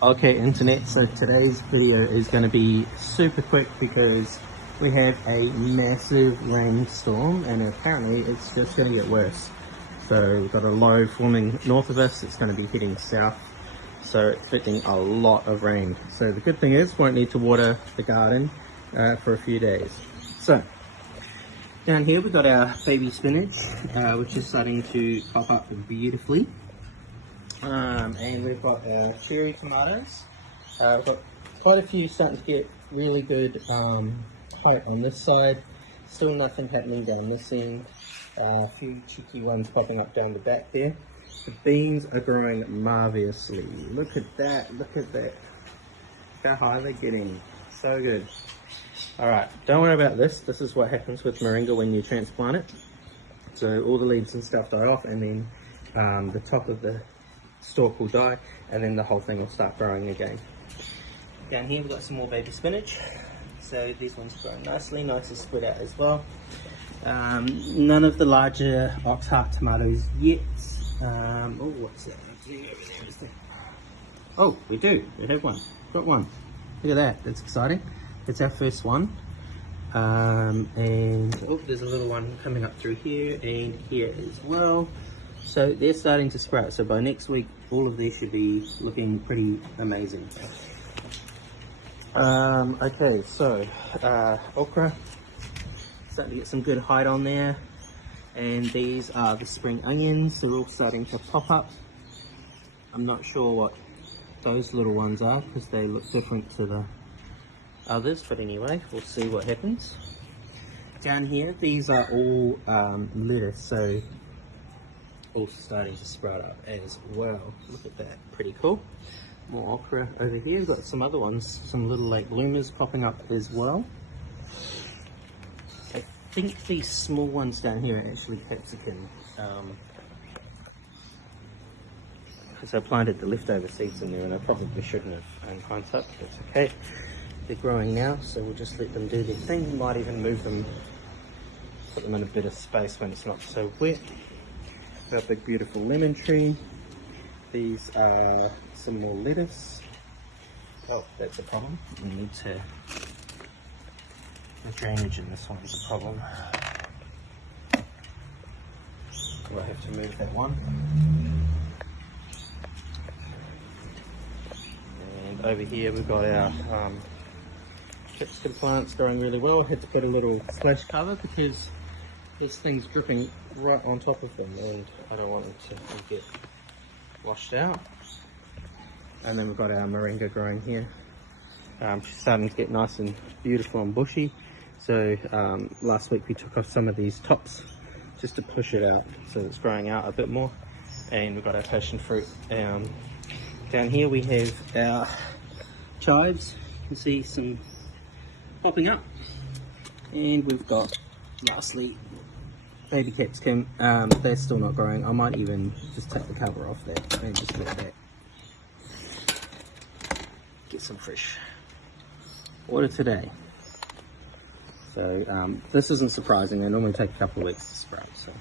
Okay, internet, so today's video is going to be super quick because we had a massive rainstorm and apparently it's just going to get worse. So we've got a low forming north of us, it's going to be heading south, so expecting a lot of rain. So the good thing is, won't need to water the garden for a few days. So down here we've got our baby spinach, which is starting to pop up beautifully. And we've got our cherry tomatoes. We've got quite a few starting to get really good height on this side. Still nothing happening down this end. A few cheeky ones popping up down the back there. The beans are growing marvellously. Look at that, look at that. How high they're getting. So good. Alright, don't worry about this. This is what happens with moringa when you transplant it. So all the leaves and stuff die off, and then the top of the stalk will die, and then the whole thing will start growing again. Down here we've got some more baby spinach. So these ones are growing nicely, nice and spread out as well. None of the larger ox heart tomatoes yet. Oh, what's that? Oh, we do. We have one. Got one. Look at that. That's exciting. It's our first one. And oh, there's a little one coming up through here and here as well. So they're starting to sprout. So by next week, all of these should be looking pretty amazing. Okay, so okra, starting to get some good height on there. And these are the spring onions. They're all starting to pop up. I'm not sure what those little ones are because they look different to the others, but anyway, we'll see what happens. Down here, these are all lettuce, so also starting to sprout up as well. Look at that, pretty cool. More okra over here. We've got some other ones, some little late bloomers popping up as well. I think these small ones down here are actually capsicum, because I planted the leftover seeds in there and I probably shouldn't have in hindsight, but it's okay. They're growing now, so we'll just let them do their thing. We might even move them, put them in a bit of space when it's not so wet. Our big beautiful lemon tree. These are some more lettuce. Oh, that's a problem. We need to, the drainage in this one is a problem. We'll have to move that one. And over here we've got our capsicum plants growing really well. Had to put a little splash cover because there's things dripping right on top of them and I don't want them to get washed out. And then we've got our moringa growing here. She's starting to get nice and beautiful and bushy. So last week we took off some of these tops just to push it out so it's growing out a bit more. And we've got our passion fruit. Down here we have our chives. You can see some popping up. And we've got, lastly, baby capsicum. They're still not growing. I might even just take the cover off that and just let that get some fresh water today. So this isn't surprising. They normally take a couple of weeks to sprout. So.